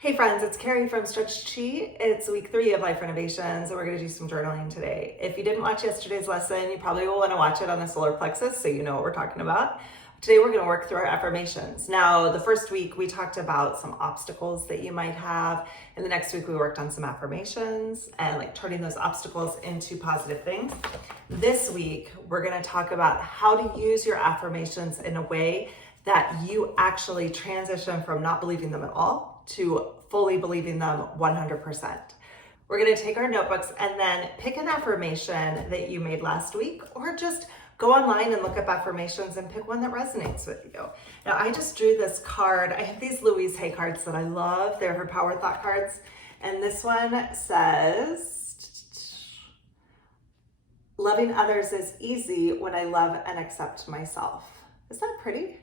Hey friends, it's Carrie from Stretch Chi. It's week 3 of Life Renovations, and we're going to do some journaling today. If you didn't watch yesterday's lesson, you probably will want to watch it on the solar plexus so you know what we're talking about. Today we're going to work through our affirmations. Now, the first week we talked about some obstacles that you might have, and the next week we worked on some affirmations and like turning those obstacles into positive things. This week we're going to talk about how to use your affirmations in a way that you actually transition from not believing them at all to fully believing them 100%. We're going to take our notebooks and then pick an affirmation that you made last week, or just go online and look up affirmations and pick one that resonates with you. Now, I just drew this card. I have these Louise Hay cards that I love. They're her Power Thought cards. And this one says, loving others is easy when I love and accept myself. Is that pretty?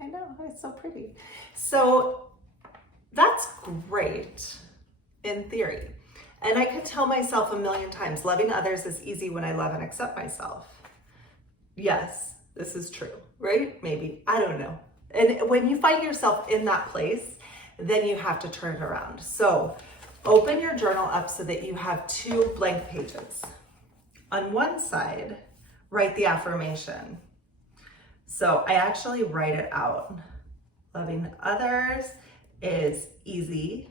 I know, it's so pretty. So that's great in theory. And I could tell myself a million times, loving others is easy when I love and accept myself. Yes, this is true, right? Maybe, I don't know. And when you find yourself in that place, then you have to turn it around. So open your journal up so that you have 2 blank pages. On one side, write the affirmation. So I actually write it out. Loving others is easy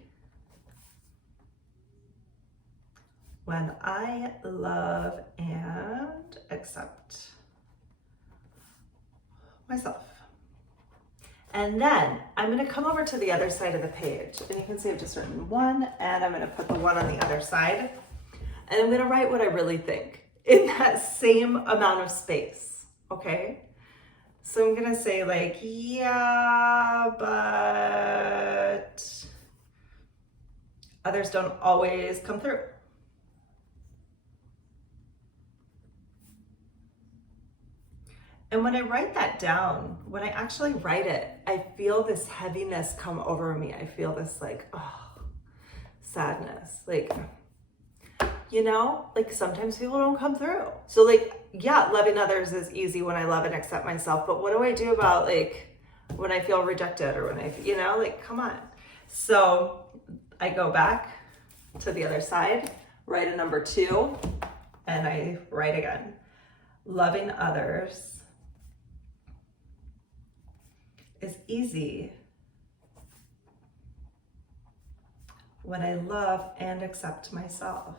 when I love and accept myself. And then I'm going to come over to the other side of the page, and you can see I've just written 1, and I'm going to put the 1 on the other side, and I'm going to write what I really think in that same amount of space, okay? So I'm going to say like, yeah, but others don't always come through. And when I write that down, when I actually write it, I feel this heaviness come over me. I feel this like, sadness. Like, you know, like sometimes people don't come through. So like, yeah, loving others is easy when I love and accept myself. But what do I do about like when I feel rejected or when I, you know, like, come on. So I go back to the other side, write a number 2, and I write again. Loving others is easy when I love and accept myself.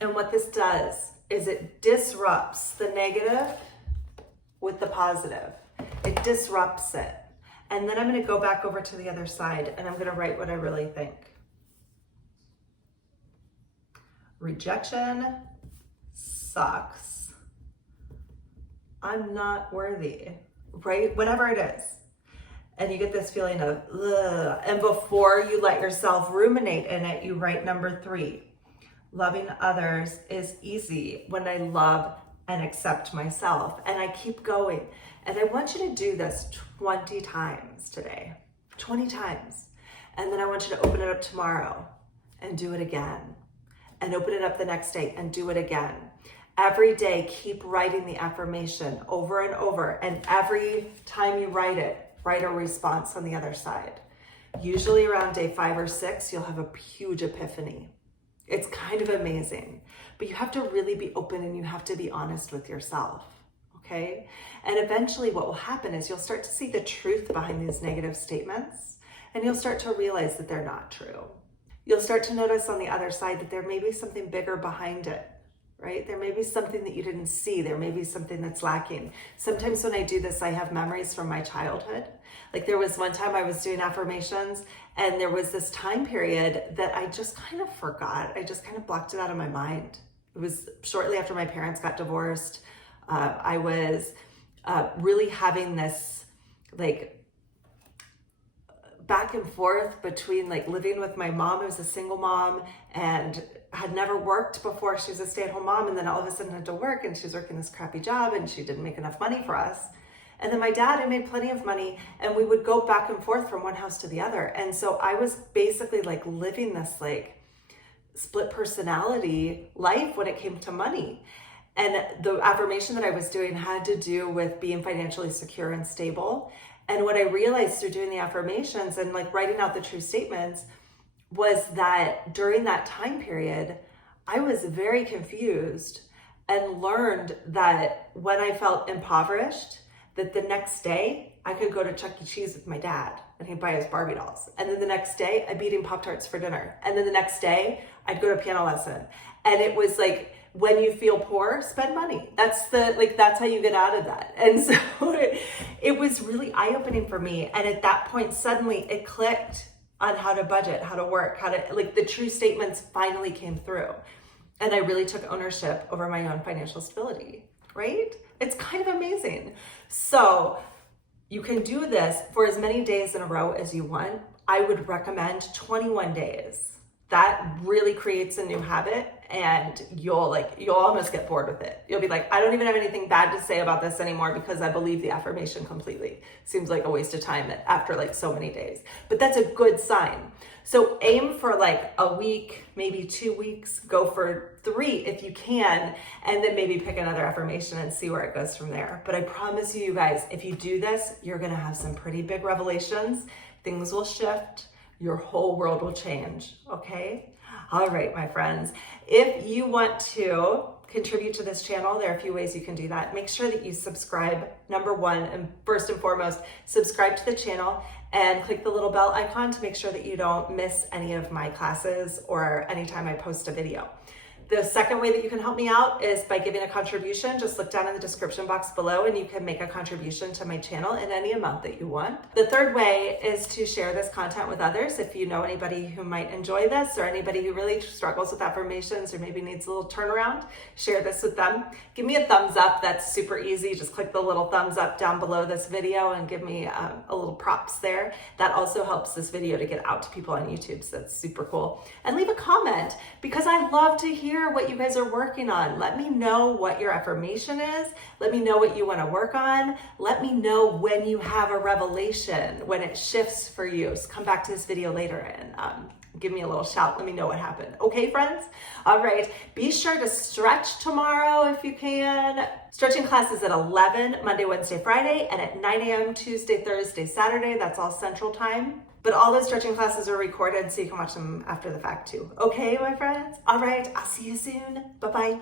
And what this does is it disrupts the negative with the positive. It disrupts it. And then I'm going to go back over to the other side and I'm going to write what I really think. Rejection sucks. I'm not worthy, right? Whatever it is. And you get this feeling of, ugh. And before you let yourself ruminate in it, you write number 3. Loving others is easy when I love and accept myself. And I keep going. And I want you to do this 20 times today. 20 times. And then I want you to open it up tomorrow and do it again. And open it up the next day and do it again. Every day, keep writing the affirmation over and over. And every time you write it, write a response on the other side. Usually around day 5 or 6, you'll have a huge epiphany. It's kind of amazing, but you have to really be open and you have to be honest with yourself, okay? And eventually what will happen is you'll start to see the truth behind these negative statements, and you'll start to realize that they're not true. You'll start to notice on the other side that there may be something bigger behind it, right? There may be something that you didn't see. There may be something that's lacking. Sometimes when I do this, I have memories from my childhood. Like there was one time I was doing affirmations and there was this time period that I just kind of forgot. I just kind of blocked it out of my mind. It was shortly after my parents got divorced. I was really having this like back and forth between like living with my mom, who was a single mom and had never worked before. She was a stay-at-home mom, and then all of a sudden had to work, and she was working this crappy job and she didn't make enough money for us. And then my dad, who made plenty of money, and we would go back and forth from one house to the other. And so I was basically like living this like split personality life when it came to money. And the affirmation that I was doing had to do with being financially secure and stable. And what I realized through doing the affirmations and like writing out the true statements was that during that time period, I was very confused and learned that when I felt impoverished, that the next day I could go to Chuck E. Cheese with my dad and he'd buy us Barbie dolls. And then the next day I'd be eating Pop-Tarts for dinner. And then the next day I'd go to piano lesson. And it was like, when you feel poor, spend money. That's how you get out of that. And so it was really eye-opening for me. And at that point, suddenly it clicked on how to budget, how to work, the true statements finally came through. And I really took ownership over my own financial stability, right? It's kind of amazing. So you can do this for as many days in a row as you want. I would recommend 21 days. That really creates a new habit, and you'll almost get bored with it. You'll be like, I don't even have anything bad to say about this anymore because I believe the affirmation completely. Seems like a waste of time after like so many days, but that's a good sign. So aim for like a week, maybe 2 weeks, go for 3 if you can, and then maybe pick another affirmation and see where it goes from there. But I promise you guys, if you do this, you're gonna have some pretty big revelations. Things will shift. Your whole world will change, okay? All right, my friends. If you want to contribute to this channel, there are a few ways you can do that. Make sure that you subscribe, number one, and first and foremost, subscribe to the channel and click the little bell icon to make sure that you don't miss any of my classes or anytime I post a video. The second way that you can help me out is by giving a contribution. Just look down in the description box below and you can make a contribution to my channel in any amount that you want. The third way is to share this content with others. If you know anybody who might enjoy this or anybody who really struggles with affirmations or maybe needs a little turnaround, share this with them. Give me a thumbs up. That's super easy. Just click the little thumbs up down below this video and give me a little props there. That also helps this video to get out to people on YouTube, so that's super cool. And leave a comment because I love to hear what you guys are working on. Let me know what your affirmation is. Let me know what you want to work on. Let me know when you have a revelation, when it shifts for you. So come back to this video later and give me a little shout. Let me know what happened. Okay, friends? All right. Be sure to stretch tomorrow if you can. Stretching class is at 11, Monday, Wednesday, Friday, and at 9 a.m. Tuesday, Thursday, Saturday. That's all Central Time. But all those stretching classes are recorded so you can watch them after the fact too. Okay, my friends? All right, I'll see you soon. Bye-bye.